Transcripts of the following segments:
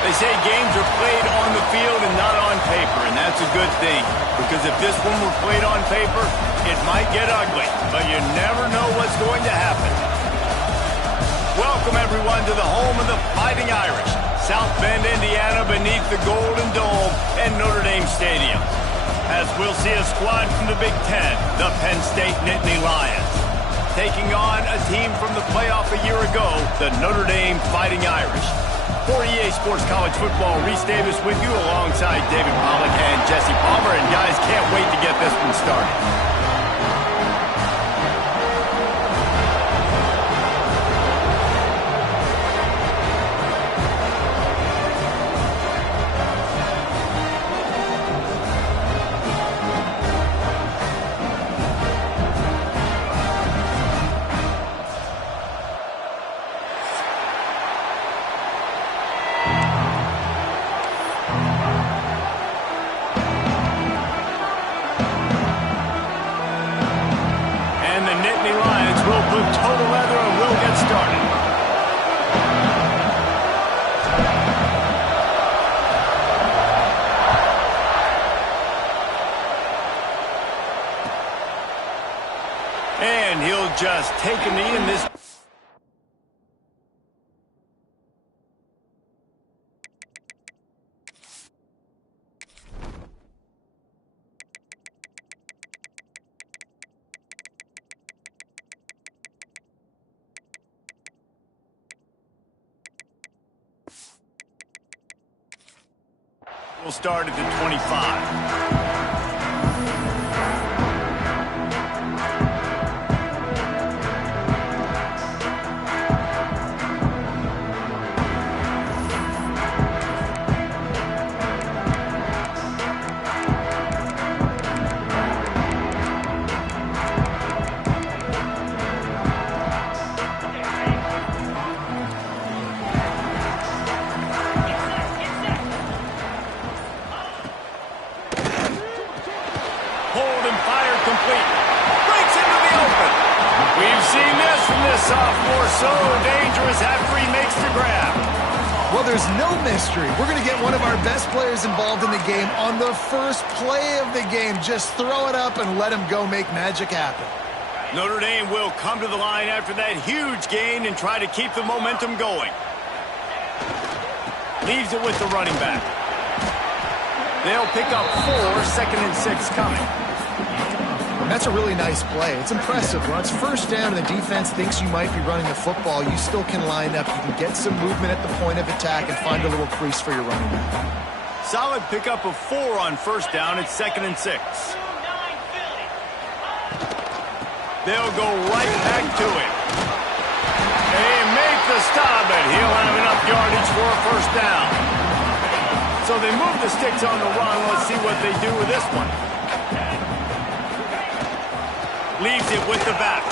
They say games are played on the field and not on paper, and that's a good thing. Because if this one were played on paper, it might get ugly, but you never know what's going to happen. Welcome, everyone, to the home of the Fighting Irish, South Bend, Indiana, beneath the Golden Dome and Notre Dame Stadium. As we'll see a squad from the Big Ten, the Penn State Nittany Lions, taking on a team from the playoff a year ago, the Notre Dame Fighting Irish. For EA Sports College Football, Reese Davis with you alongside David Pollack and Jesse Palmer. And guys, can't wait to get this one started. And he'll just take a knee in this. We'll start at the 25. Sophomore so dangerous after he makes the grab. Well, there's no mystery. We're going to get one of our best players involved in the game on the first play of the game. Just throw it up and let him go make magic happen. Notre Dame will come to the line after that huge gain and try to keep the momentum going. Leaves it with the running back. They'll pick up 4, 2nd and 6 coming. That's a really nice play. It's impressive. When it's first down and the defense thinks you might be running the football, you still can line up. You can get some movement at the point of attack and find a little crease for your running back. Solid pickup of 4 on first down. It's 2nd and 6. They'll go right back to it. They make the stop, but he'll have enough yardage for a first down. So they move the sticks on the run. Let's see what they do with this one. Leaves it with the back.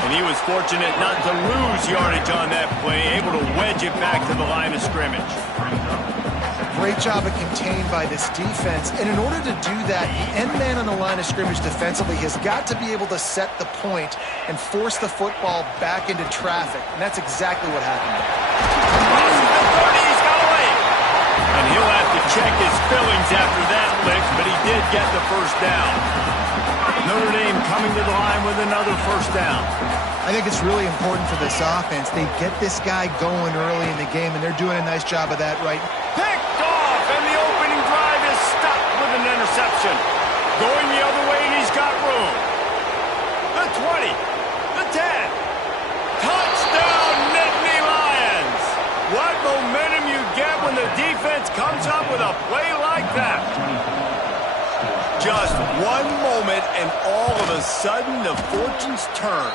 And he was fortunate not to lose yardage on that play, able to wedge it back to the line of scrimmage. Great job of contained by this defense. And in order to do that, the end man on the line of scrimmage defensively has got to be able to set the point and force the football back into traffic. And that's exactly what happened there. Crosses the 30, he's got away. And he'll have to check his fillings after that lick, but he did get the first down. Notre Dame coming to the line with another first down. I think it's really important for this offense. They get this guy going early in the game, and they're doing a nice job of that right now. Picked off, and the opening drive is stopped with an interception. Going the other way, and he's got room. The 20, the 10. Touchdown, Nittany Lions. What momentum you get when the defense comes up with a play like that. Just one moment, and all of a sudden, the fortunes turn.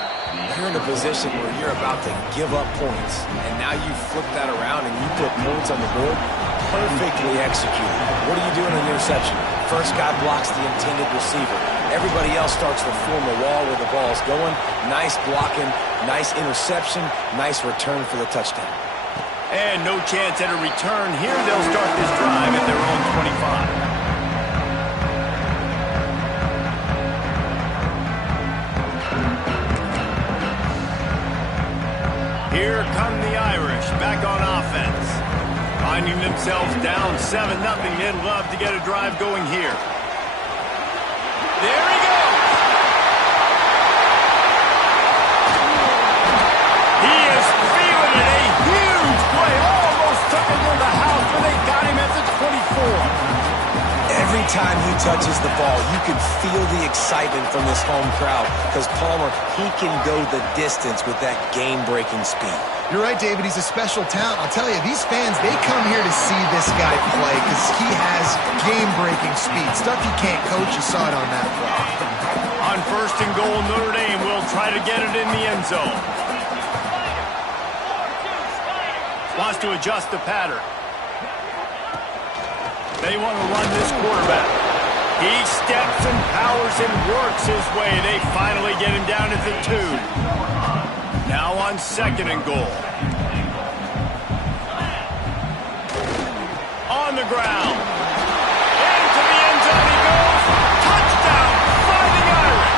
You're in a position where you're about to give up points, and now you flip that around and you put points on the board. Perfectly executed. What do you do in an interception? First guy blocks the intended receiver. Everybody else starts to form a wall where the ball's going. Nice blocking, nice interception, nice return for the touchdown. And no chance at a return here. They'll start this drive at their own 25. Here come the Irish, back on offense. themselves down 7-0. They'd love to get a drive going here. There he goes. He is feeling it. A huge play. Almost took him to the house, but they got him at the 24. Every time he touches the ball, you can feel the excitement from this home crowd because Palmer, he can go the distance with that game-breaking speed. You're right, David. He's a special talent. I'll tell you, these fans, they come here to see this guy play because he has game-breaking speed. Stuff you can't coach. You saw it on that play. On 1st and goal, Notre Dame will try to get it in the end zone. Wants to adjust the pattern. They want to run this quarterback. He steps and powers and works his way. They finally get him down at the 2. Now on 2nd and goal. On the ground. Into the end zone he goes. Touchdown, Fighting Irish.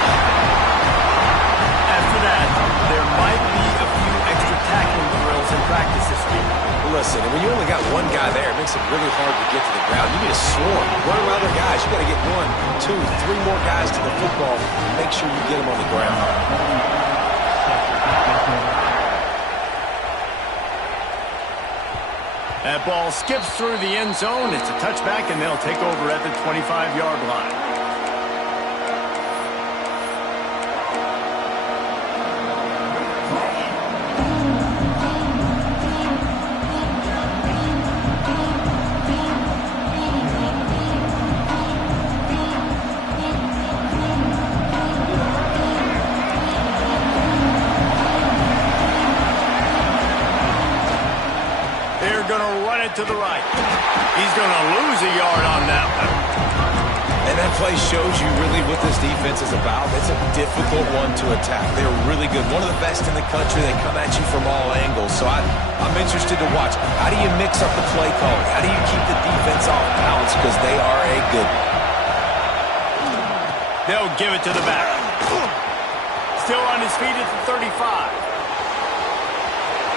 After that, there might be a few extra tackling drills in practice this week. Listen, when you only got one guy there, it makes it really hard to get to the ground. You need a swarm. Run around other guys. You got to get 1, 2, 3 more guys to the football. Make sure you get them on the ground. That ball skips through the end zone. It's a touchback, and they'll take over at the 25-yard line. To the right. He's going to lose a yard on that one. And that play shows you really what this defense is about. It's a difficult one to attack. They're really good. One of the best in the country. They come at you from all angles. So I'm interested to watch. How do you mix up the play calling? How do you keep the defense off balance? Because they are a good one. They'll give it to the back. Still on his feet at the 35.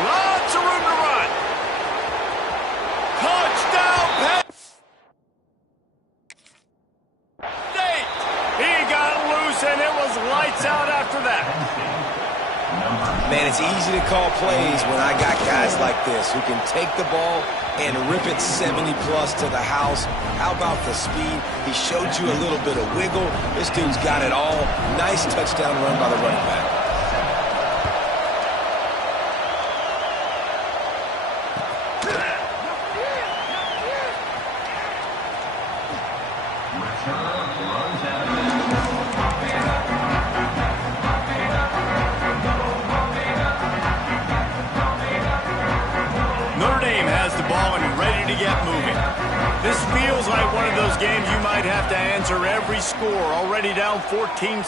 Lots of room to run. Touchdown, Ped State. He got loose, and it was lights out after that. Man, it's easy to call plays when I got guys like this who can take the ball and rip it 70-plus to the house. How about the speed? He showed you a little bit of wiggle. This dude's got it all. Nice touchdown run by the running back. Notre Dame has the ball and ready to get moving. This feels like one of those games you might have to answer every score. Already down 14-7.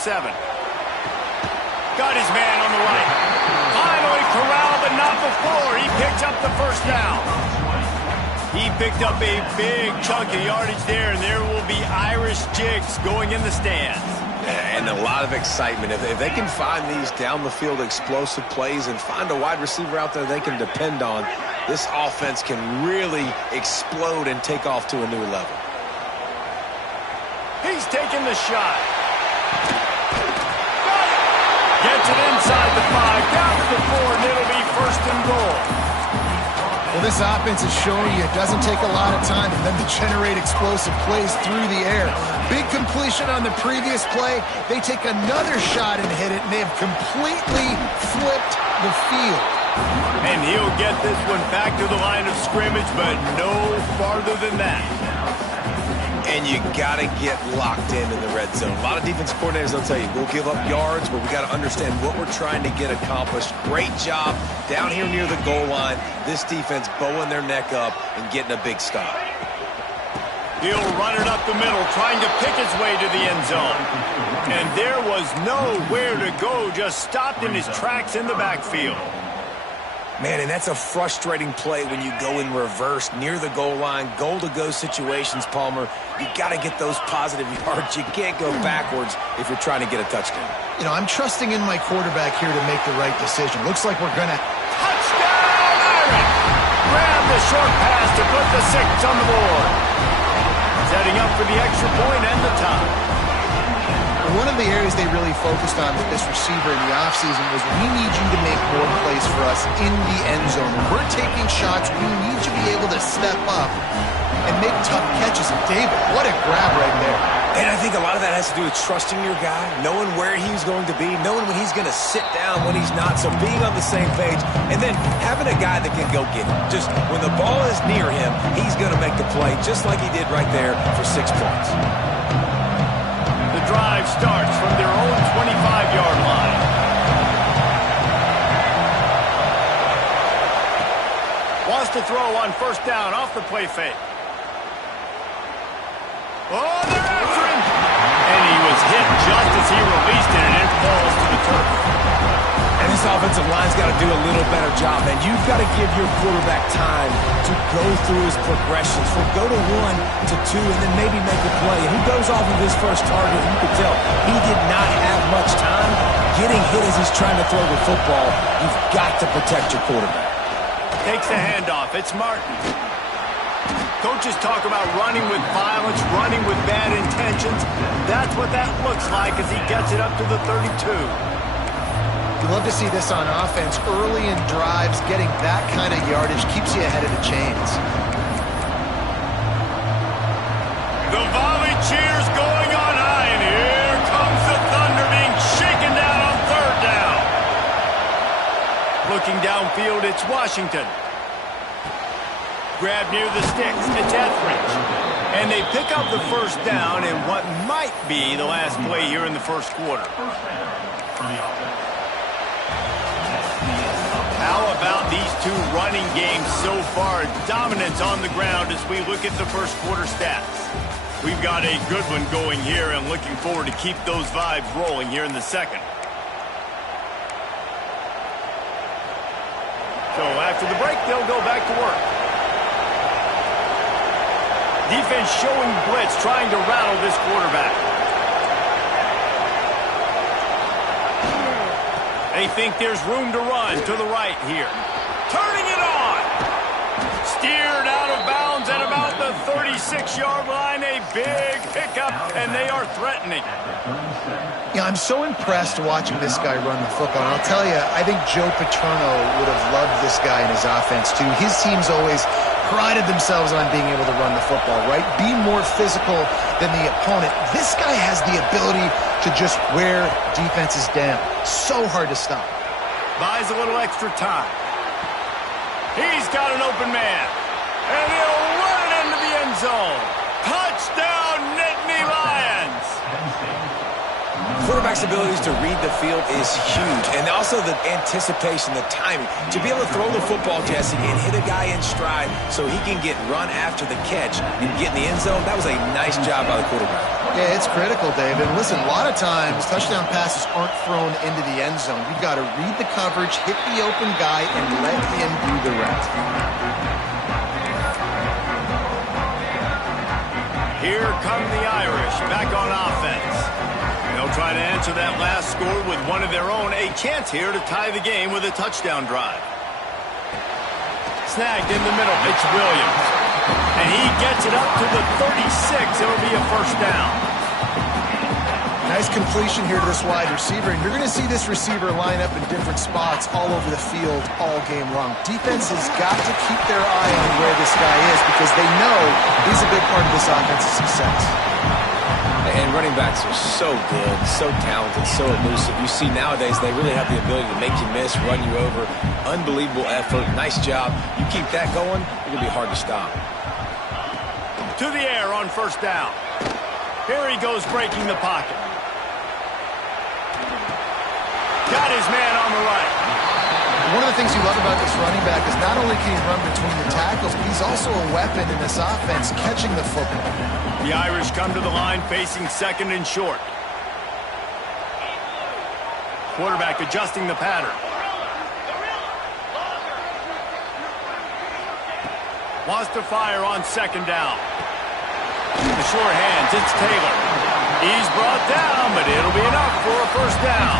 Got his man on the right. Finally corralled, but not before. He picked up the first down. He picked up a big chunk of yardage there, and there will be Irish jigs going in the stands. And a lot of excitement. If they can find these down-the-field explosive plays and find a wide receiver out there they can depend on, this offense can really explode and take off to a new level. He's taking the shot. Gets it inside the 5, down to the 4, and it'll be 1st and goal. Well, this offense is showing you it doesn't take a lot of time for them to generate explosive plays through the air. Big completion on the previous play. They take another shot and hit it, and they have completely flipped the field. And he'll get this one back to the line of scrimmage, but no farther than that. And you got to get locked in the red zone. A lot of defense coordinators will tell you, we'll give up yards, but we got to understand what we're trying to get accomplished. Great job down here near the goal line. This defense bowing their neck up and getting a big stop. He'll run it up the middle, trying to pick his way to the end zone. And there was nowhere to go, just stopped in his tracks in the backfield. Man, and that's a frustrating play when you go in reverse near the goal line, goal-to-go situations, Palmer. You got to get those positive yards. You can't go backwards if you're trying to get a touchdown. You know, I'm trusting in my quarterback here to make the right decision. Looks like we're going to... Touchdown, Irish! Grab the short pass to put the 6 on the board. Setting up for the extra point and the tie. One of the areas they really focused on with this receiver in the offseason was, we need you to make more plays for us in the end zone. When we're taking shots, we need you to be able to step up and make tough catches. And David, what a grab right there. And I think a lot of that has to do with trusting your guy, knowing where he's going to be, knowing when he's going to sit down, when he's not, so being on the same page, and then having a guy that can go get it. Just when the ball is near him, he's going to make the play, just like he did right there for 6 points. The drive starts from their own 25-yard line. Wants to throw on first down off the play fake. Oh, they're after him! And he was hit just as he released it, and it falls to the turf. And this offensive line's got to do a little better job, man. You've got to give your quarterback time to go through his progressions, from go to 1 to 2, and then maybe make a play. And he goes off of his first target. You can tell he did not have much time getting hit as he's trying to throw the football. You've got to protect your quarterback. Takes the handoff. It's Martin. Coaches talk about running with violence, running with bad intentions. That's what that looks like as he gets it up to the 32. You love to see this on offense. Early in drives, getting that kind of yardage keeps you ahead of the chains. The volley cheers going on high, and here comes the Thunder being shaken down on third down. Looking downfield, it's Washington. Grab near the sticks, it's Etheridge. And they pick up the first down in what might be the last play here in the first quarter. How about these two running games so far? Dominance on the ground as we look at the first quarter stats. We've got a good one going here and looking forward to keep those vibes rolling here in the second. So after the break, they'll go back to work. Defense showing blitz, trying to rattle this quarterback. They think there's room to run to the right here. Turning it on. Steered out of bounds at about the 36-yard line. A big pickup, and they are threatening. Yeah, I'm so impressed watching this guy run the football. And I'll tell you, I think Joe Paterno would have loved this guy in his offense, too. His team's always prided themselves on being able to run the football, right? Be more physical than the opponent. This guy has the ability to just wear defenses down. So hard to stop. Buys a little extra time. He's got an open man. And he'll run it into the end zone. Touchdown, Nittany Lions! Quarterback's abilities to read the field is huge, and also the anticipation, the timing. To be able to throw the football, Jesse, and hit a guy in stride so he can get run after the catch and get in the end zone, that was a nice job by the quarterback. Yeah, it's critical, David. Listen, a lot of times, touchdown passes aren't thrown into the end zone. You've got to read the coverage, hit the open guy, and let him do the rest. Here come the Irish, back on offense. They'll try to answer that last score with one of their own. A chance here to tie the game with a touchdown drive. Snagged in the middle. It's Williams. And he gets it up to the 36. It'll be a first down. Nice completion here to this wide receiver. And you're going to see this receiver line up in different spots all over the field all game long. Defense has got to keep their eye on where this guy is because they know he's a big part of this offense's success. And running backs are so good, so talented, so elusive. You see nowadays they really have the ability to make you miss, run you over. Unbelievable effort. Nice job. You keep that going, it's going to be hard to stop. To the air on first down. Here he goes breaking the pocket. Got his man on the right. One of the things you love about this running back is not only can he run between the tackles, but he's also a weapon in this offense, catching the football. The Irish come to the line facing second and short. Quarterback adjusting the pattern. Wants to fire on second down. The short hands, it's Taylor. He's brought down, but it'll be enough for a first down.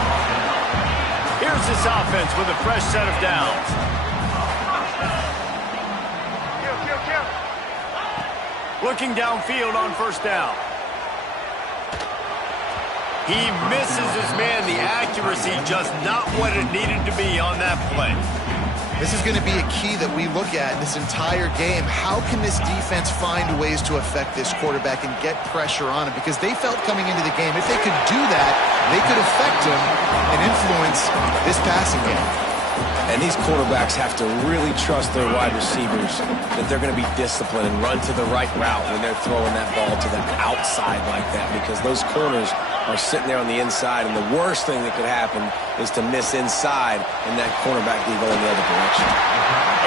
Here's this offense with a fresh set of downs. Looking downfield on first down. He misses his man. The accuracy just not what it needed to be on that play. This is going to be a key that we look at this entire game. How can this defense find ways to affect this quarterback and get pressure on him? Because they felt coming into the game, if they could do that, they could affect him and influence this passing game. And these quarterbacks have to really trust their wide receivers that they're going to be disciplined and run to the right route when they're throwing that ball to the outside like that, because those corners are sitting there on the inside, and the worst thing that could happen is to miss inside and that cornerback be going the other direction.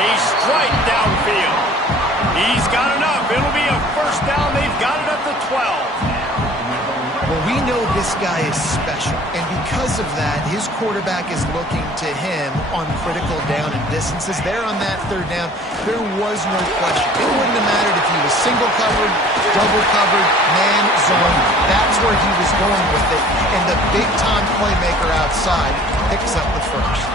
A strike downfield. He's got enough. It'll be a first down. They've got it up to 12. Well, we know this guy is special, and because of that, his quarterback is looking to him on critical down and distances. There on that third down, there was no question. It wouldn't have mattered if he was single covered, double covered, man, zone. That's where he was going with it, and the big-time playmaker outside picks up the first.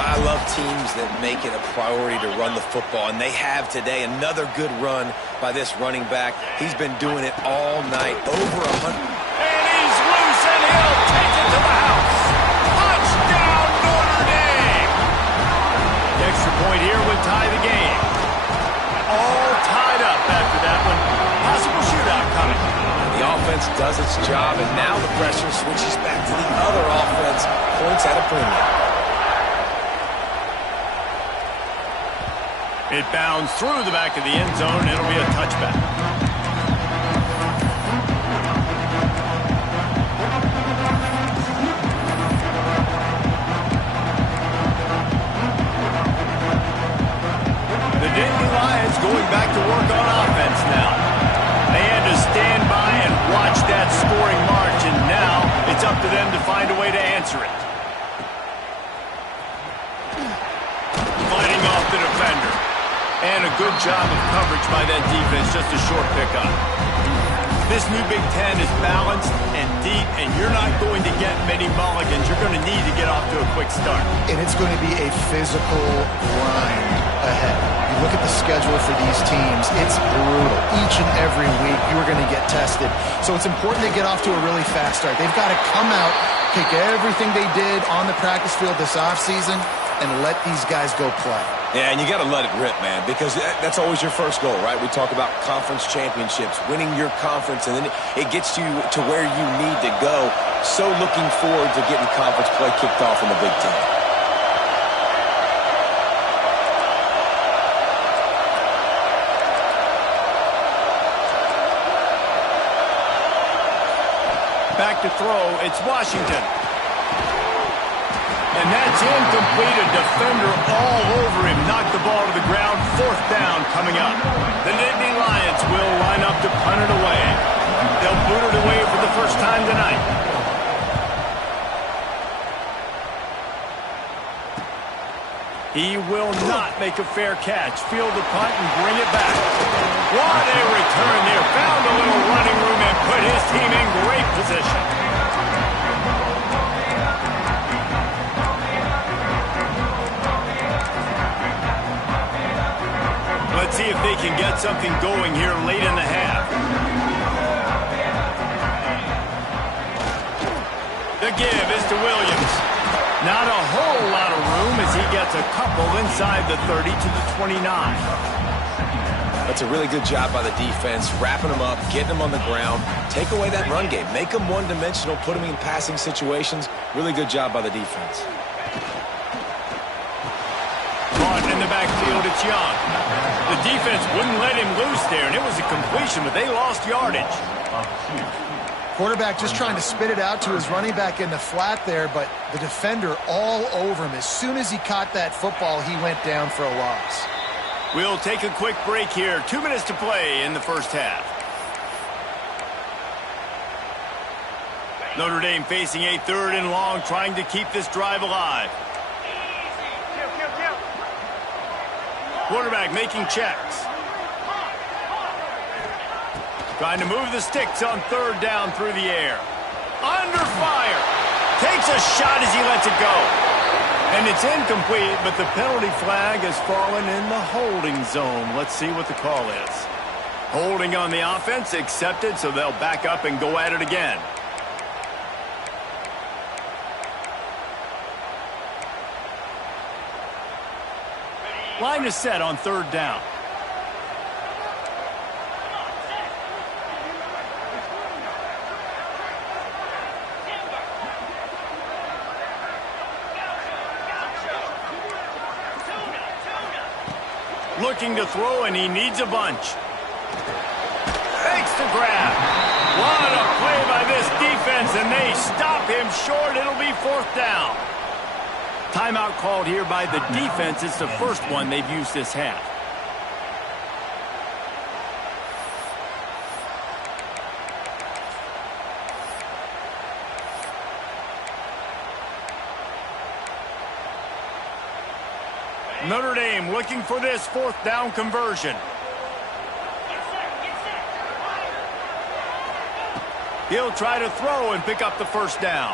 I love teams that make it a priority to run the football, and they have today. Another good run by this running back. He's been doing it all night, over 100. And he's loose, and he'll take it to the house. Touchdown, Notre Dame! The extra point here would tie the game. All tied up after that one. Possible shootout coming. The offense does its job, and now the pressure switches back to the other offense. Points at a premium. It bounds through the back of the end zone, and it'll be a touchback. The Nittany Lions going back to work on offense now. They had to stand by and watch that scoring march, and now it's up to them to find a way to answer it. Fighting off the defender. And a good job of coverage by that defense, just a short pickup. This new Big Ten is balanced and deep, and you're not going to get many mulligans. You're going to need to get off to a quick start. And it's going to be a physical grind ahead. You look at the schedule for these teams, it's brutal. Each and every week, you are going to get tested. So it's important to get off to a really fast start. They've got to come out, take everything they did on the practice field this offseason, and let these guys go play. Yeah, and you got to let it rip, man, because that's always your first goal, right? We talk about conference championships, winning your conference, and then it gets you to where you need to go. So looking forward to getting conference play kicked off in the Big Ten. Back to throw, it's Washington. And that's incomplete. A defender all over him. Knocked the ball to the ground. Fourth down coming up. The Nittany Lions will line up to punt it away. They'll boot it away for the first time tonight. He will not make a fair catch. Field the punt and bring it back. What a return there. Found a little running room and put his team in great position. Let's see if they can get something going here late in the half. The give is to Williams. Not a whole lot of room as he gets a couple inside the 30 to the 29. That's a really good job by the defense, wrapping them up, getting them on the ground. Take away that run game. Make them one-dimensional, put them in passing situations. Really good job by the defense. Caught in the backfield, it's Young. The defense wouldn't let him loose there, and it was a completion, but they lost yardage. Quarterback just trying to spit it out to his running back in the flat there, but the defender all over him. As soon as he caught that football, he went down for a loss. We'll take a quick break here. 2 minutes to play in the first half. Notre Dame facing a 3rd and long, trying to keep this drive alive. Quarterback making checks. Trying to move the sticks on 3rd down through the air. Under fire. Takes a shot as he lets it go. And it's incomplete, but the penalty flag has fallen in the holding zone. Let's see what the call is. Holding on the offense, accepted, so they'll back up and go at it again. Line is set on third down. Looking to throw, and he needs a bunch. Takes the grab. What a play by this defense, and they stop him short. It'll be fourth down. Timeout called here by the defense. It's the first one they've used this half. Notre Dame looking for this fourth down conversion. He'll try to throw and pick up the first down.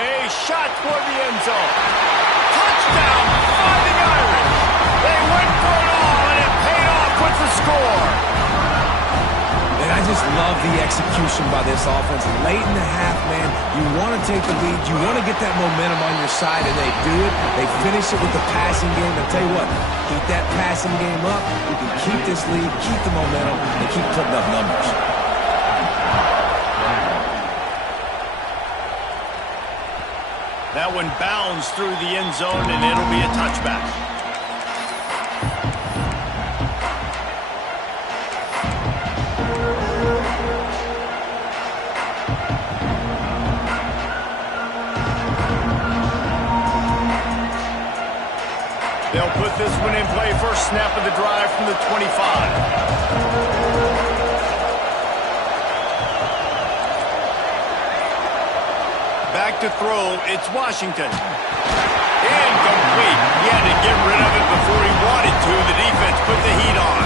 A shot toward the end zone. Touchdown, Fighting Irish. They went for it all, and it paid off with the score. And I just love the execution by this offense. Late in the half, man, you want to take the lead. You want to get that momentum on your side, and they do it. They finish it with the passing game. I'll tell you what, keep that passing game up. You can keep this lead, keep the momentum, and keep putting up numbers. That one bounds through the end zone, and it'll be a touchback. They'll put this one in play. First snap of the drive from the 25. Back to throw, it's Washington. Incomplete. He had to get rid of it before he wanted to. The defense put the heat on.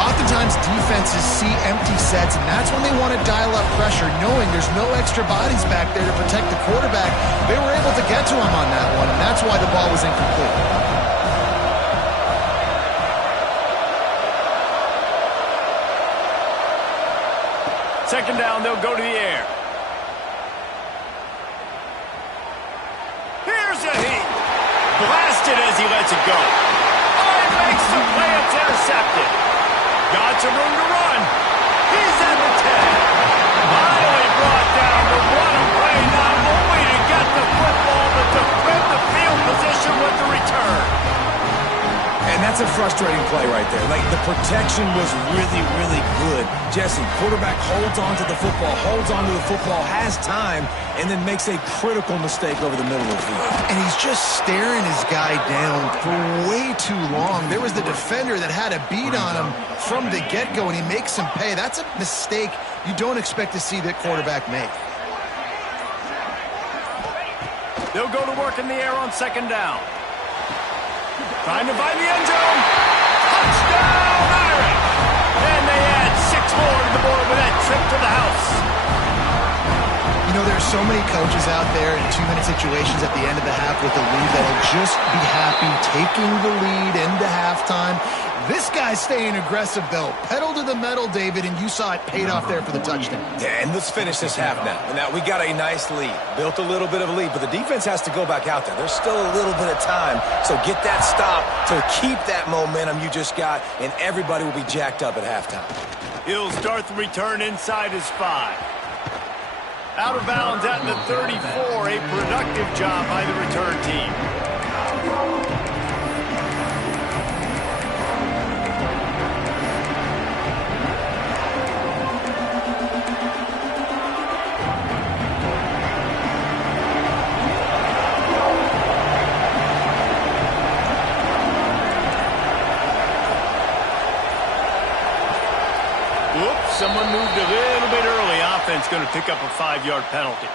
Oftentimes defenses see empty sets, and that's when they want to dial up pressure, knowing there's no extra bodies back there to protect the quarterback. They were able to get to him on that one, and that's why the ball was incomplete. Second down, they'll go to the air. Here's a heat. Blasted as he lets it go. Oh, he makes the play. It's intercepted. Got some room to run. He's at the 10. Finally brought down the run play, not only to get the football, but to flip the field position with the return. And that's a frustrating play right there. Like, the protection was really, really good. Jesse, quarterback holds on to the football, has time, and then makes a critical mistake over the middle of the field. And he's just staring his guy down for way too long. There was the defender that had a beat on him from the get-go, and he makes him pay. That's a mistake you don't expect to see that quarterback make. They'll go to work in the air on second down. Trying to find the end zone. Touchdown, Irish! And they add 6 more to the board with that trip to the house. You know, there's so many coaches out there in 2-minute situations at the end of the half with the lead that'll just be happy taking the lead into halftime. This guy's staying aggressive, though. Pedal to the metal, David, and you saw it paid off there for the touchdown. Yeah, and let's finish this half now. Now, we got a nice lead. Built a little bit of a lead, but the defense has to go back out there. There's still a little bit of time, so get that stop to keep that momentum you just got, and everybody will be jacked up at halftime. He'll start the return inside his 5. Out of bounds at the 34. A productive job by the return team. Someone moved a little bit early. Offense going to pick up a 5-yard penalty.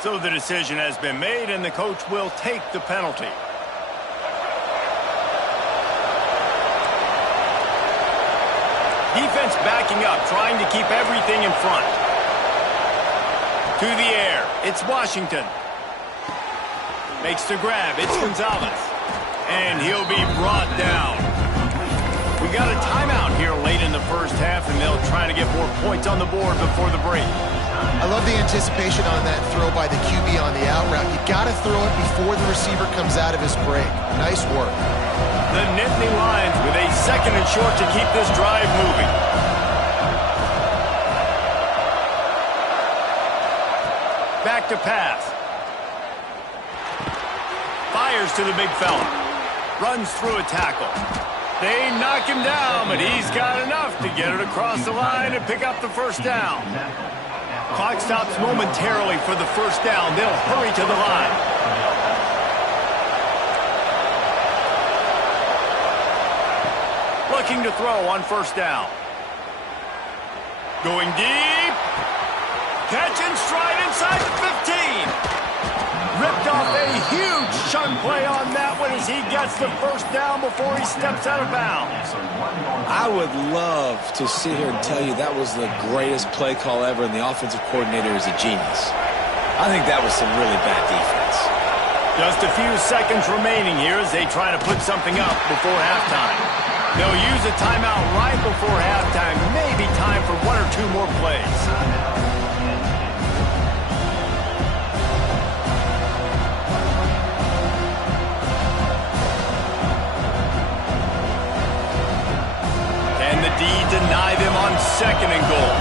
So the decision has been made, and the coach will take the penalty. Defense backing up, trying to keep everything in front. To the air, it's Washington. Makes the grab, it's Gonzalez. And he'll be brought down. We got a timeout here late in the first half, and they'll try to get more points on the board before the break. I love the anticipation on that throw by the QB on the out route. You got to throw it before the receiver comes out of his break. Nice work. The Nittany Lions with a 2nd and short to keep this drive moving. Back to pass. Fires to the big fella. Runs through a tackle. They knock him down, but he's got enough to get it across the line and pick up the first down. Clock stops momentarily for the first down. They'll hurry to the line. Looking to throw on first down. Going deep. Catch and stride inside the 15. Ripped off a huge chunk play on that one as he gets the first down before he steps out of bounds. I would love to sit here and tell you that was the greatest play call ever, and the offensive coordinator is a genius. I think that was some really bad defense. Just a few seconds remaining here as they try to put something up before halftime. They'll use a timeout right before halftime. Maybe time for 1 or 2 more plays. Deny them on 2nd and goal.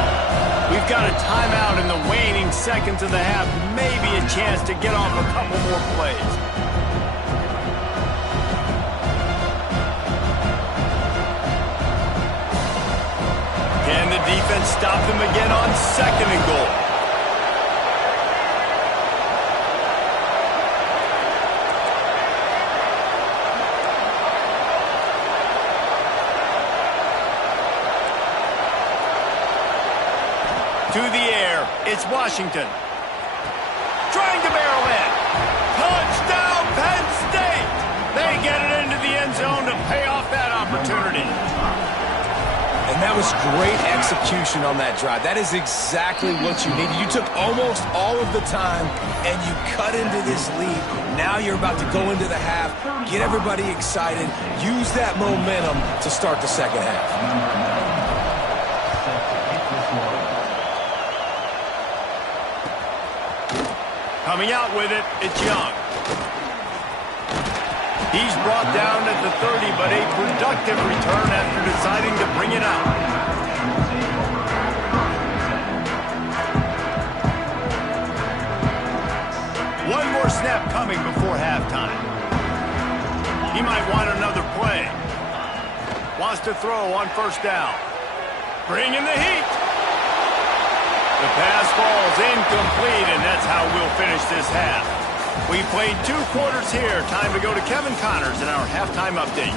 We've got a timeout in the waning seconds of the half. Maybe a chance to get off a couple more plays. Can the defense stop them again on 2nd and goal? To the air, it's Washington. Trying to barrel in. Touchdown, Penn State! They get it into the end zone to pay off that opportunity. And that was great execution on that drive. That is exactly what you needed. You took almost all of the time, and you cut into this lead. Now you're about to go into the half, get everybody excited, use that momentum to start the second half. Coming out with it, it's Young. He's brought down at the 30, but a productive return after deciding to bring it out. One more snap coming before halftime. He might want another play. Wants to throw on first down. Bringing the heat. The pass falls incomplete, and that's how we'll finish this half. We played 2 quarters here. Time to go to Kevin Connors in our halftime update.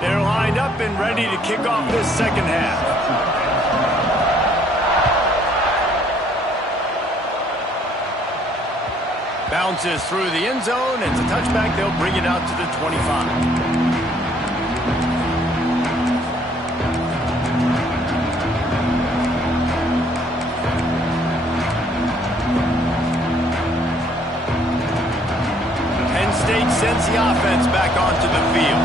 They're lined up and ready to kick off this second half. Bounces through the end zone. It's a touchback. They'll bring it out to the 25. Sends the offense back onto the field.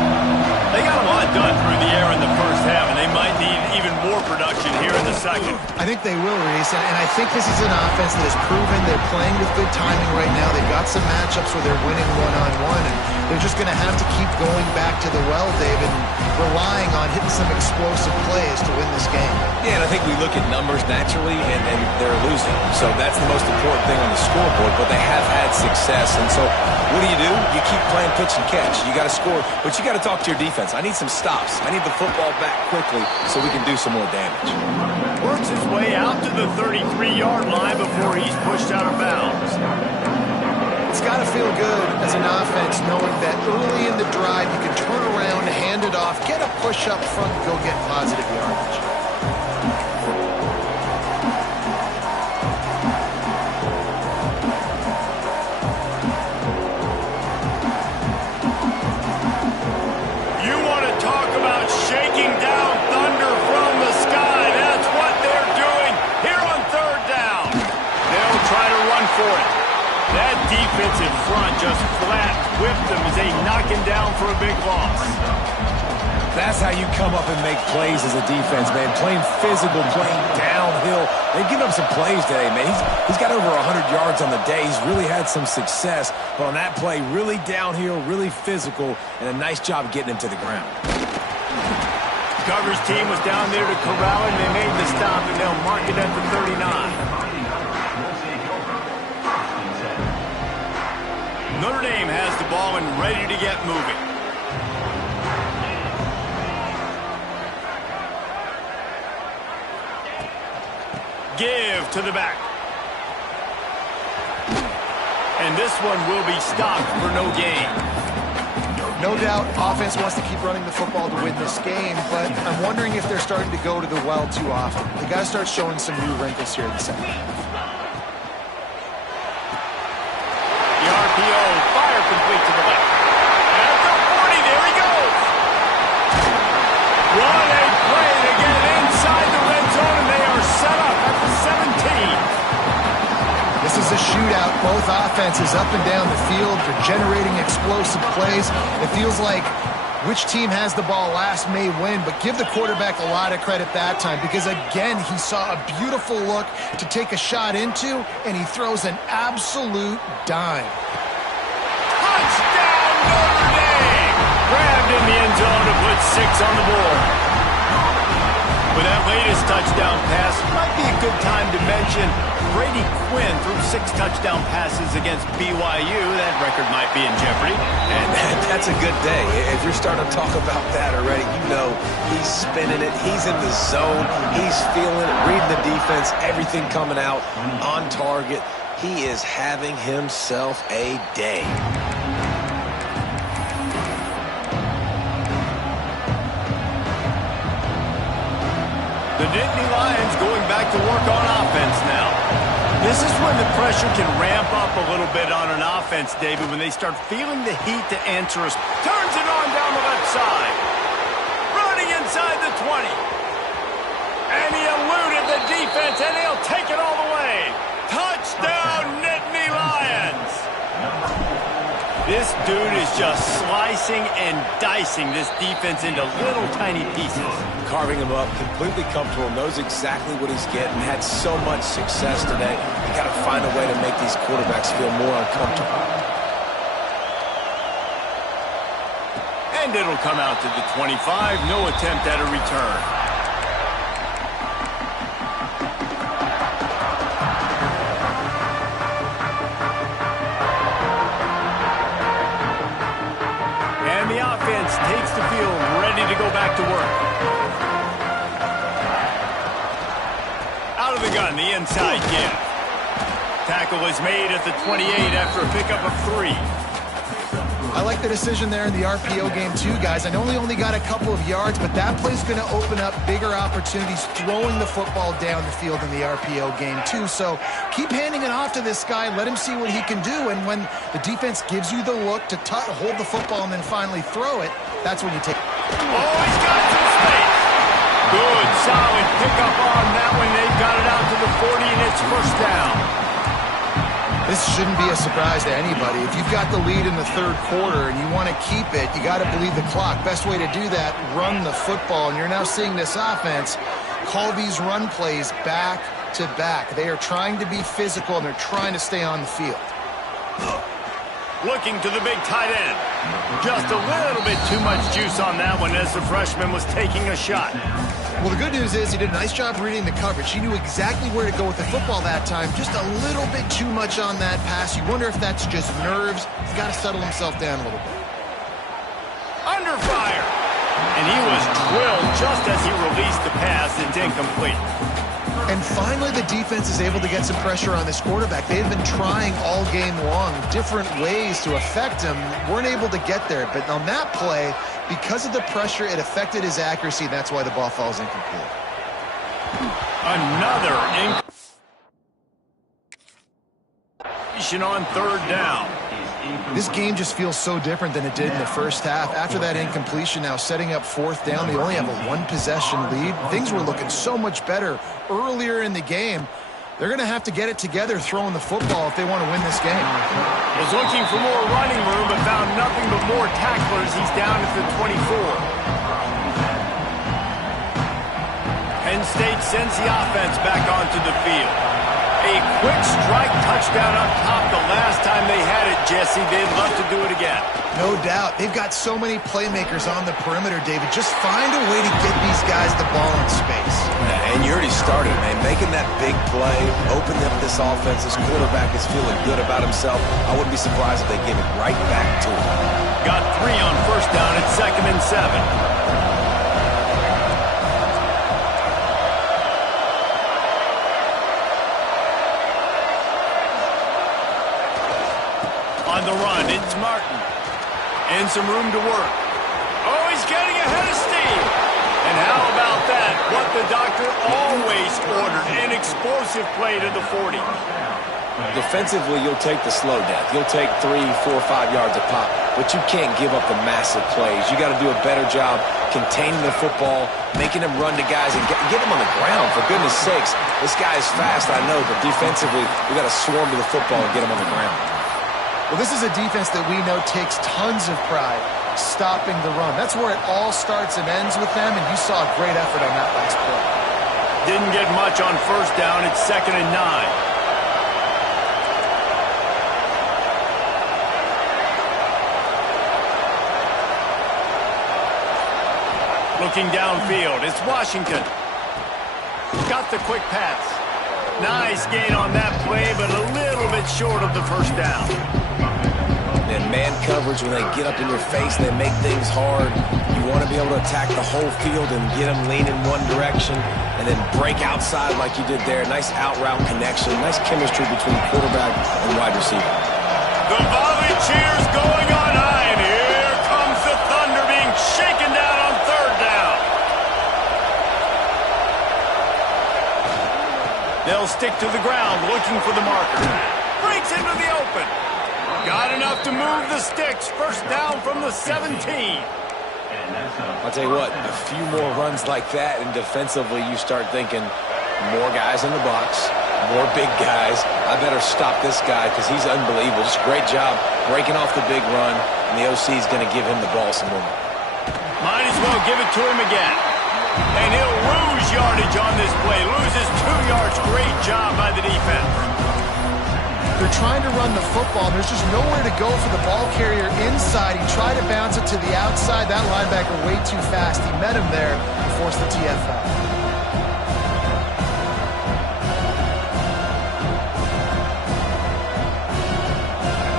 They got a lot done through the air in the first half, and they might need even more production here in the second. I think they will, Reese, and I think this is an offense that has proven they're playing with good timing right now. They've got some matchups where they're winning one-on-one, and they're just going to have to keep going back to the well, David, and relying on hitting some explosive plays to win this game. Yeah, and I think we look at numbers naturally, and they're losing. So that's the most important thing on the scoreboard, but they have had success. And so what do? You keep playing pitch and catch. You got to score, but you got to talk to your defense. I need some stops. I need the football back quickly so we can do some more damage. Works his way out to the 33-yard line before he's pushed out of bounds. It's got to feel good as an offense knowing that early in the drive you can turn around, hand it off, get a push up front, go get positive yardage. Shaking down thunder from the sky. That's what they're doing here on third down. They'll try to run for it. That defense in front just flat whipped him as they knock him down for a big loss. That's how you come up and make plays as a defense, man. Playing physical, playing downhill. They've given up some plays today, man. He's got over 100 yards on the day. He's really had some success. But on that play, really downhill, really physical, and a nice job getting him to the ground. Coverage team was down there to corral him. They made the stop, and they'll mark it at the 39. Notre Dame has the ball and ready to get moving. Give to the back. And this one will be stopped for no gain. No doubt offense wants to keep running the football to win this game, but I'm wondering if they're starting to go to the well too often. They got to start showing some new wrinkles here in the second half. The RPO, fire complete to the left. At the 40, there he goes. What a play to get inside the red zone, and they are set up at the 17. This is a shootout. Both offenses up and down the field. They're generating explosive plays. It feels like which team has the ball last may win, but give the quarterback a lot of credit that time because, again, he saw a beautiful look to take a shot into, and he throws an absolute dime. Touchdown, Notre Dame! Grabbed in the end zone to put 6 on the board. With that latest touchdown pass, might be a good time to mention Brady Quinn threw 6 touchdown passes against BYU. That record might be in jeopardy. And that's a good day. If you're starting to talk about that already, you know he's spinning it. He's in the zone. He's feeling it, reading the defense, everything coming out on target. He is having himself a day. The Nittany Lions going back to work on offense now. This is when the pressure can ramp up a little bit on an offense, David, when they start feeling the heat to answer us. Turns it on down the left side. Running inside the 20. And he eluded the defense, and he'll take it all the way. Touchdown, Nittany Lions! This dude is just slicing and dicing this defense into little tiny pieces. Carving him up, completely comfortable, knows exactly what he's getting, had so much success today. You got to find a way to make these quarterbacks feel more uncomfortable. And it'll come out to the 25, no attempt at a return. And the offense takes the field, ready to go back to work. Out of the gun, the inside give. Tackle is made at the 28 after a pickup of 3. I like the decision there in the RPO game too, guys. I know he only got a couple of yards, but that play's going to open up bigger opportunities throwing the football down the field in the RPO game too. So keep handing it off to this guy. Let him see what he can do. And when the defense gives you the look to hold the football and then finally throw it, that's when you take it. Oh, he's got some space. Good, solid pickup on that one. They've got it out to the 40, and it's first down. This shouldn't be a surprise to anybody. If you've got the lead in the third quarter and you want to keep it, you got to bleed the clock. Best way to do that, run the football. And you're now seeing this offense call these run plays back to back. They are trying to be physical, and they're trying to stay on the field. Looking to the big tight end. Just a little bit too much juice on that one as the freshman was taking a shot. Well, the good news is he did a nice job reading the coverage. He knew exactly where to go with the football that time. Just a little bit too much on that pass. You wonder if that's just nerves. He's got to settle himself down a little bit. Under fire. And he was drilled just as he released the pass. It's incomplete. And finally, the defense is able to get some pressure on this quarterback. They had been trying all game long different ways to affect him. Weren't able to get there. But on that play, because of the pressure, it affected his accuracy. And that's why the ball falls incomplete. Another incompletion on third down. This game just feels so different than it did in the first half. After that incompletion, now setting up fourth down, they only have a one-possession lead. Things were looking so much better earlier in the game. They're going to have to get it together throwing the football if they want to win this game. Was looking for more running room, but found more tacklers. He's down at the 24. Penn State sends the offense back onto the field. A quick strike touchdown up top the last time they had it, Jesse. They'd love to do it again. No doubt. They've got so many playmakers on the perimeter, David. Just find a way to get these guys the ball in space. Yeah, and you already started, man. Making that big play, opening up this offense. This quarterback is feeling good about himself. I wouldn't be surprised if they give it right back to him. Got 3 on first down at 2nd and 7. On the run, it's Martin. And some room to work. Oh, he's getting ahead of steam. And how about that? What the doctor always ordered, an explosive play to the 40. Defensively, you'll take the slow death. You'll take 3, 4, 5 yards a pop, but you can't give up the massive plays. You got to do a better job containing the football, making them run to guys, and get them on the ground. For goodness sakes, this guy is fast, I know, but defensively, we got to swarm to the football and get him on the ground. Well, this is a defense that we know takes tons of pride stopping the run. That's where it all starts and ends with them, and you saw a great effort on that last play. Didn't get much on first down. It's 2nd and 9. Looking downfield, it's Washington. Got the quick pass. Nice gain on that play, but a little bit short of the first down. And man coverage, when they get up in your face, they make things hard. You want to be able to attack the whole field and get them leaning one direction and then break outside like you did there. Nice out-route connection. Nice chemistry between quarterback and wide receiver. The volley cheers going on high, and here comes the Thunder being shaken down on 3rd down. They'll stick to the ground looking for the marker. Breaks into the open. Got enough to move the sticks. First down from the 17. I'll tell you what, a few more runs like that, and defensively you start thinking more guys in the box, more big guys. I better stop this guy because he's unbelievable. Just a great job breaking off the big run, and the OC is going to give him the ball some more. Might as well give it to him again. And he'll lose yardage on this play. Loses 2 yards. Great job by the defense. They're trying to run the football. There's just nowhere to go for the ball carrier inside. He tried to bounce it to the outside. That linebacker way too fast. He met him there and forced the TFL.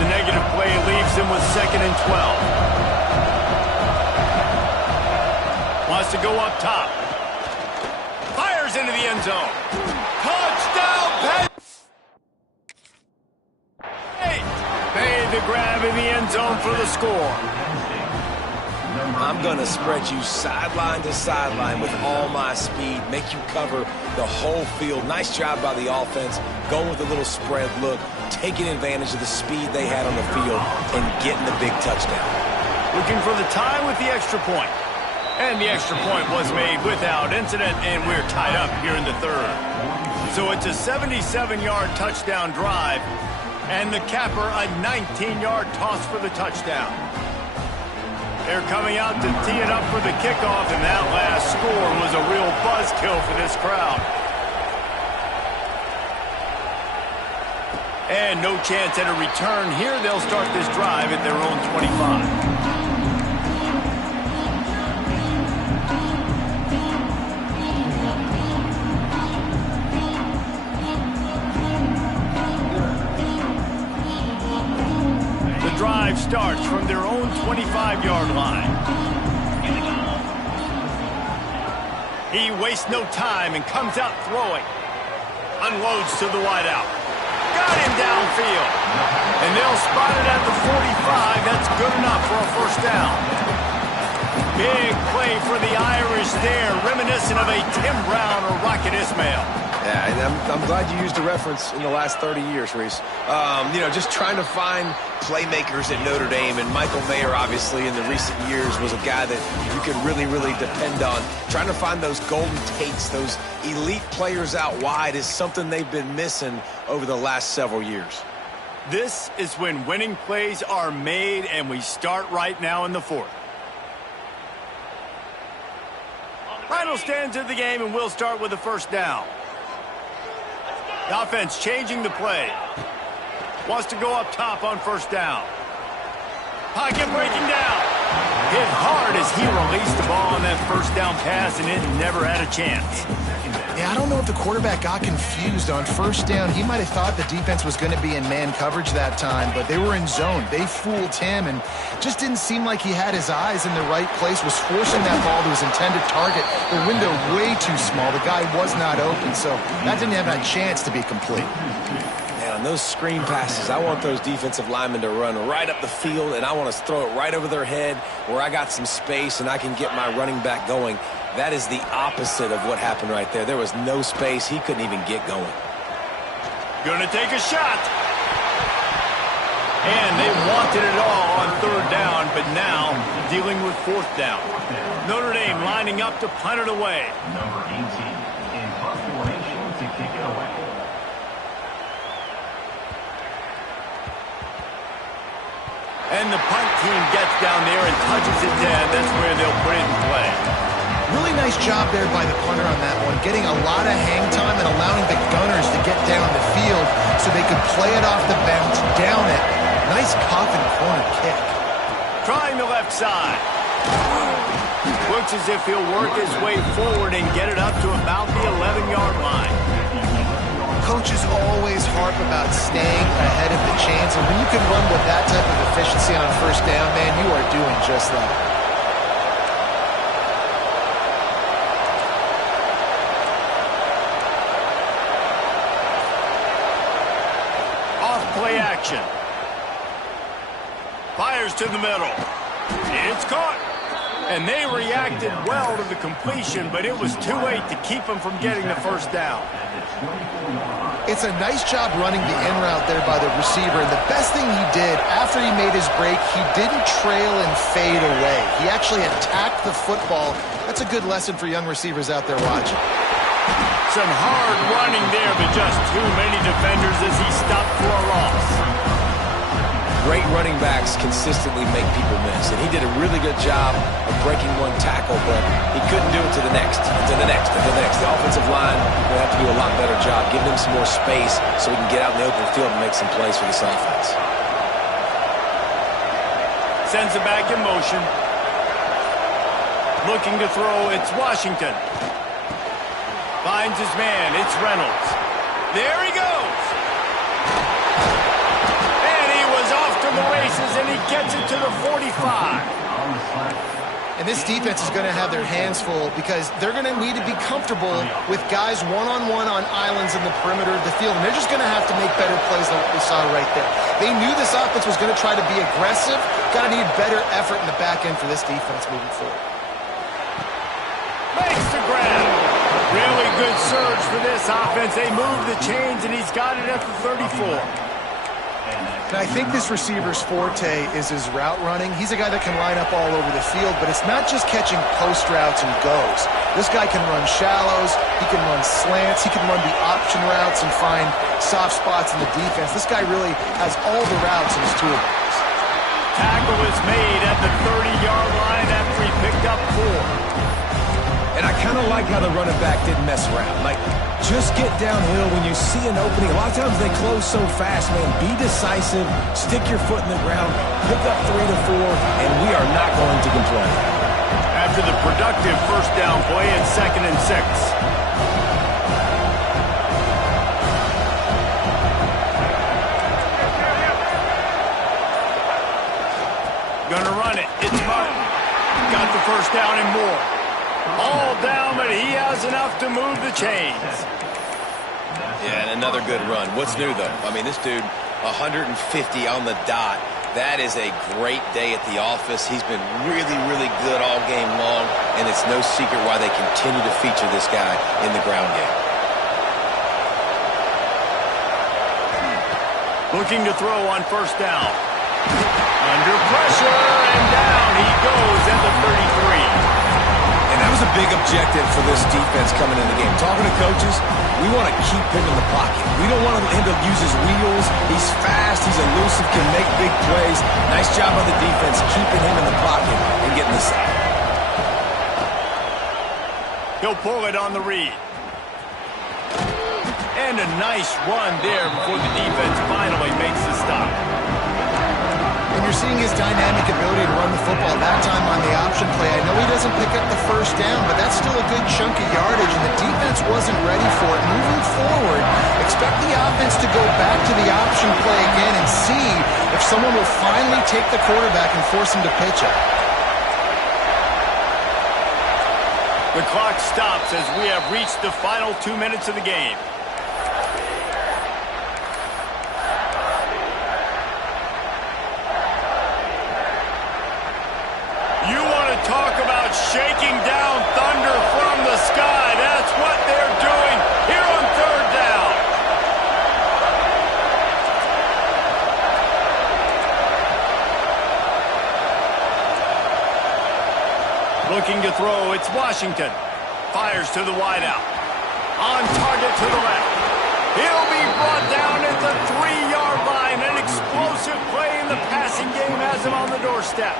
The negative play leaves him with 2nd and 12. Wants to go up top. Fires into the end zone. Touchdown, Ped. Made the grab in the end zone for the score. I'm going to spread you sideline to sideline with all my speed, make you cover the whole field. Nice job by the offense, going with a little spread look, taking advantage of the speed they had on the field and getting the big touchdown. Looking for the tie with the extra point. And the extra point was made without incident, and we're tied up here in the 3rd. So it's a 77-yard touchdown drive. And the capper, a 19-yard toss for the touchdown. They're coming out to tee it up for the kickoff, and that last score was a real buzzkill for this crowd. And no chance at a return here. They'll start this drive at their own 25. Drive starts from their own 25-yard line. He wastes no time and comes out throwing. Unloads to the wideout. Got him downfield. And they'll spot it at the 45. That's good enough for a first down. Big play for the Irish there, reminiscent of a Tim Brown or Rocket Ismail. Yeah, and I'm glad you used a reference in the last 30 years, Reese. You know, just trying to find playmakers at Notre Dame, and Michael Mayer, obviously, in the recent years, was a guy that you could really, really depend on. Trying to find those golden takes, those elite players out wide is something they've been missing over the last several years. This is when winning plays are made, and we start right now in the fourth. Final stands of the game, and we'll start with the first down. The offense changing the play. Wants to go up top on first down. Pocket breaking down. Hit hard as he released the ball on that first down pass, and it never had a chance. Yeah, I don't know if the quarterback got confused on first down. He might have thought the defense was going to be in man coverage that time, but they were in zone. They fooled him, and just didn't seem like he had his eyes in the right place, was forcing that ball to his intended target. The window way too small. The guy was not open, so that didn't have a chance to be complete. On those screen passes, I want those defensive linemen to run right up the field, and I want to throw it right over their head where I got some space and I can get my running back going. That is the opposite of what happened right there. There was no space. He couldn't even get going. Gonna take a shot. And they wanted it all on third down, but now dealing with fourth down. Notre Dame lining up to punt it away. Number 18 in punt formation to kick it away. And the punt team gets down there and touches it dead. That's where they'll put it in play. Really nice job there by the punter on that one, getting a lot of hang time and allowing the gunners to get down the field so they could play it off the bench, down it. Nice coffin corner kick. Trying the left side. Looks as if he'll work his way forward and get it up to about the 11-yard line. Coaches always harp about staying ahead of the chains, and when you can run with that type of efficiency on first down, man, you are doing just that. Off play action. Fires to the middle. It's caught. And they reacted well to the completion, but it was too late to keep them from getting the first down. It's a nice job running the in route there by the receiver, and the best thing he did after he made his break, he didn't trail and fade away. He actually attacked the football. That's a good lesson for young receivers out there watching. Some hard running there, but just too many defenders as he stopped for a loss. Great running backs consistently make people miss, and he did a really good job of breaking one tackle, but he couldn't do it to the next, and to the next, and to the next. The offensive line will have to do a lot better job, giving him some more space so he can get out in the open field and make some plays for this offense. Sends it back in motion. Looking to throw, it's Washington. Finds his man, it's Reynolds. There he goes. Off to the races, and he gets it to the 45. And this defense is going to have their hands full because they're going to need to be comfortable with guys one-on-one on islands in the perimeter of the field, and they're just going to have to make better plays than what we saw right there. They knew this offense was going to try to be aggressive. Got to need better effort in the back end for this defense moving forward. Makes the grab. Really good surge for this offense. They move the chains, and he's got it at the 34. And I think this receiver's forte is his route running. He's a guy that can line up all over the field, but it's not just catching post routes and goes. This guy can run shallows, he can run slants, he can run the option routes and find soft spots in the defense. This guy really has all the routes in his toolbox. Tackle is made at the 30-yard line after he picked up 4. And I kind of like how the running back didn't mess around. Like, just get downhill when you see an opening. A lot of times they close so fast, man. Be decisive, stick your foot in the ground, pick up 3 to 4, and we are not going to complain. After the productive first down play, it's 2nd and 6. Gonna run it. It's Martin. Got the first down and more. All down, but he has enough to move the chains. Yeah, and another good run. What's new, though? I mean, this dude, 150 on the dot. That is a great day at the office. He's been really, really good all game long, and it's no secret why they continue to feature this guy in the ground game. Looking to throw on first down. Under pressure, and down he goes at the 33. And that was a big objective for this defense coming in the game. Talking to coaches, we want to keep him in the pocket. We don't want him to use his wheels. He's fast, he's elusive, can make big plays. Nice job on the defense keeping him in the pocket and getting the sack. He'll pull it on the read. And a nice run there before the defense finally makes the stop. And you're seeing his dynamic ability to run the football, that time on the option play. I know he doesn't pick up the first down, but that's still a good chunk of yardage, and the defense wasn't ready for it. Moving forward, expect the offense to go back to the option play again and see if someone will finally take the quarterback and force him to pitch it. The clock stops as we have reached the final 2 minutes of the game. You want to talk about shaking down thunder from the sky. That's what they're doing here on third down. Looking to throw, it's Washington. Fires to the wideout. On target to the left. He'll be brought down at the 3-yard line. An explosive play in the passing game has him on the doorstep.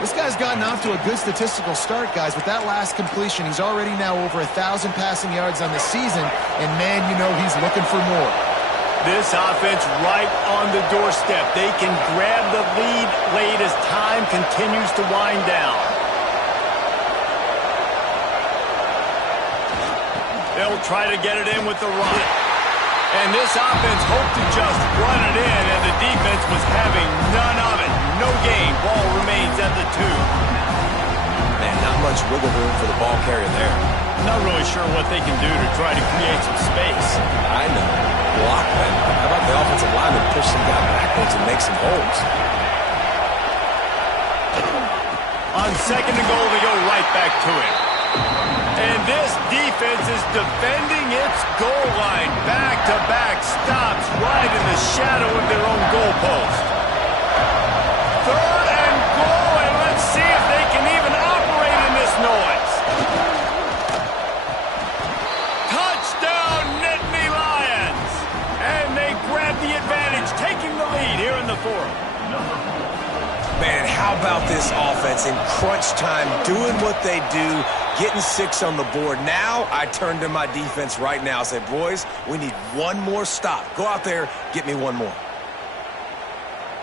This guy's gotten off to a good statistical start, guys. With that last completion, he's already now over 1,000 passing yards on the season, and man, you know he's looking for more. This offense right on the doorstep. They can grab the lead late as time continues to wind down. They'll try to get it in with the run. And this offense hoped to just run it in, and the defense was having none of it. No gain. Ball remains at the 2. Man, not much wiggle room for the ball carrier there. Not really sure what they can do to try to create some space. I know. Block, man. How about the offensive lineman push some guy backwards and make some holes? On second and goal, they go right back to it. And this defense is defending its goal line. Back-to-back stops right in the shadow of their own goalpost. Third and goal, and let's see if they can even operate in this noise. Touchdown, Nittany Lions! And they grab the advantage, taking the lead here in the 4th. Man, how about this offense in crunch time, doing what they do, getting 6 on the board. Now I turn to my defense right now and say, boys, we need one more stop. Go out there, get me one more.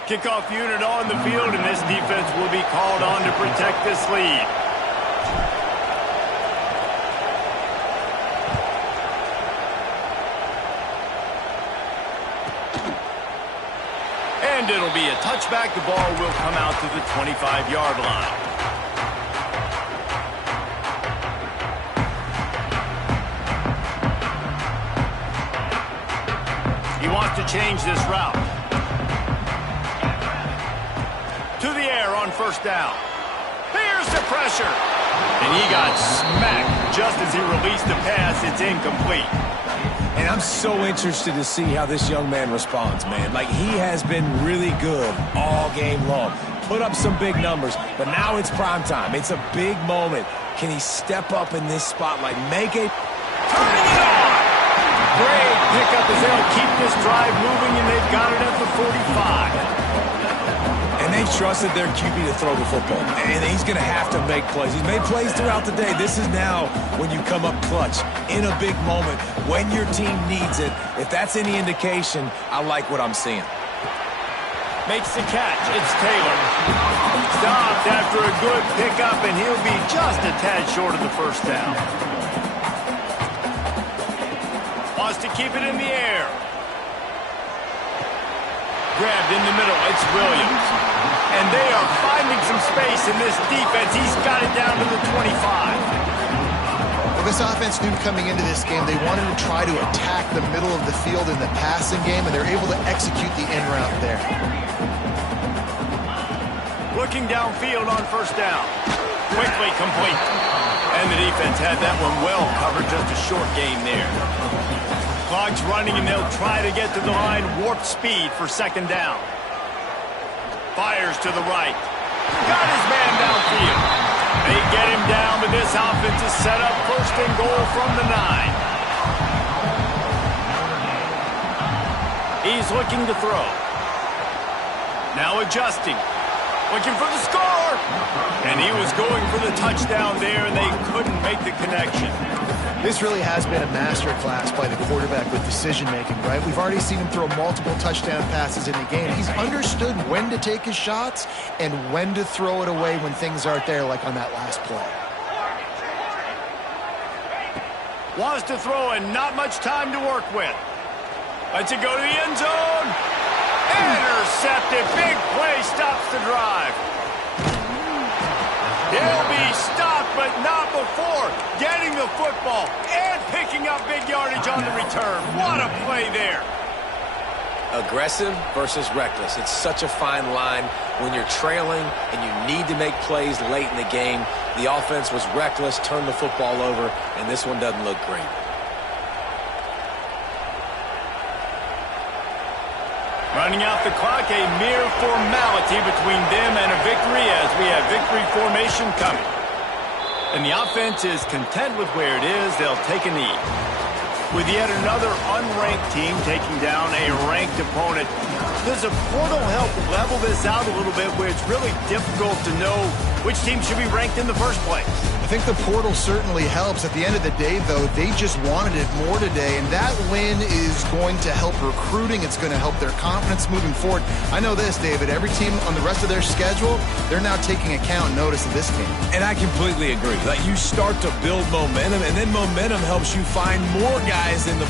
Kickoff unit on the field, and this defense will be called on to protect this lead. And it'll be a touchback. The ball will come out to the 25-yard line. He wants to change this route. To the air on first down. Here's the pressure. And he got smacked just as he released the pass. It's incomplete. And I'm so interested to see how this young man responds, man. Like, he has been really good all game long. Put up some big numbers, but now it's prime time. It's a big moment. Can he step up in this spotlight? Make a... Turning it on! Great pickup as they'll keep this drive moving, and they've got it at the 45. And they've trusted their QB to throw the football. And he's going to have to make plays. He's made plays throughout the day. This is now when you come up clutch in a big moment when your team needs it. If that's any indication, I like what I'm seeing. Makes the catch. It's Taylor. Stopped after a good pickup, and he'll be just a tad short of the first down. Wants to keep it in the air. Grabbed in the middle. It's Williams. And they are finding some space in this defense. He's got it down to the 25. Well, this offense knew coming into this game they wanted to try to attack the middle of the field in the passing game, and they're able to execute the in route there. Looking downfield on first down. Quickly complete. And the defense had that one well covered. Just a short gain there. Clock's running, and they'll try to get to the line. Warp speed for second down. Fires to the right. Got his man downfield. They get him down, but this offense is set up first and goal from the 9. He's looking to throw. Now adjusting. Looking for the score. And he was going for the touchdown there, and they couldn't make the connection. This really has been a masterclass by the quarterback with decision-making, right? We've already seen him throw multiple touchdown passes in the game. He's understood when to take his shots and when to throw it away when things aren't there, like on that last play. Wants to throw and not much time to work with. Lets it go to the end zone. Intercepted. Big play stops the drive. He'll be stopped, but not before getting the football and picking up big yardage on the return. What a play there. Aggressive versus reckless. It's such a fine line when you're trailing and you need to make plays late in the game. The offense was reckless, turned the football over, and this one doesn't look great. Running out the clock, a mere formality between them and a victory as we have victory formation coming. And the offense is content with where it is. They'll take a knee. With yet another unranked team taking down a ranked opponent, does a portal help level this out a little bit where it's really difficult to know which team should be ranked in the first place? I think the portal certainly helps. At the end of the day, though, they just wanted it more today, and that win is going to help recruiting. It's going to help their confidence moving forward. I know this, David, every team on the rest of their schedule, they're now taking account and notice of this team. And I completely agree. Like, you start to build momentum, and then momentum helps you find more guys in the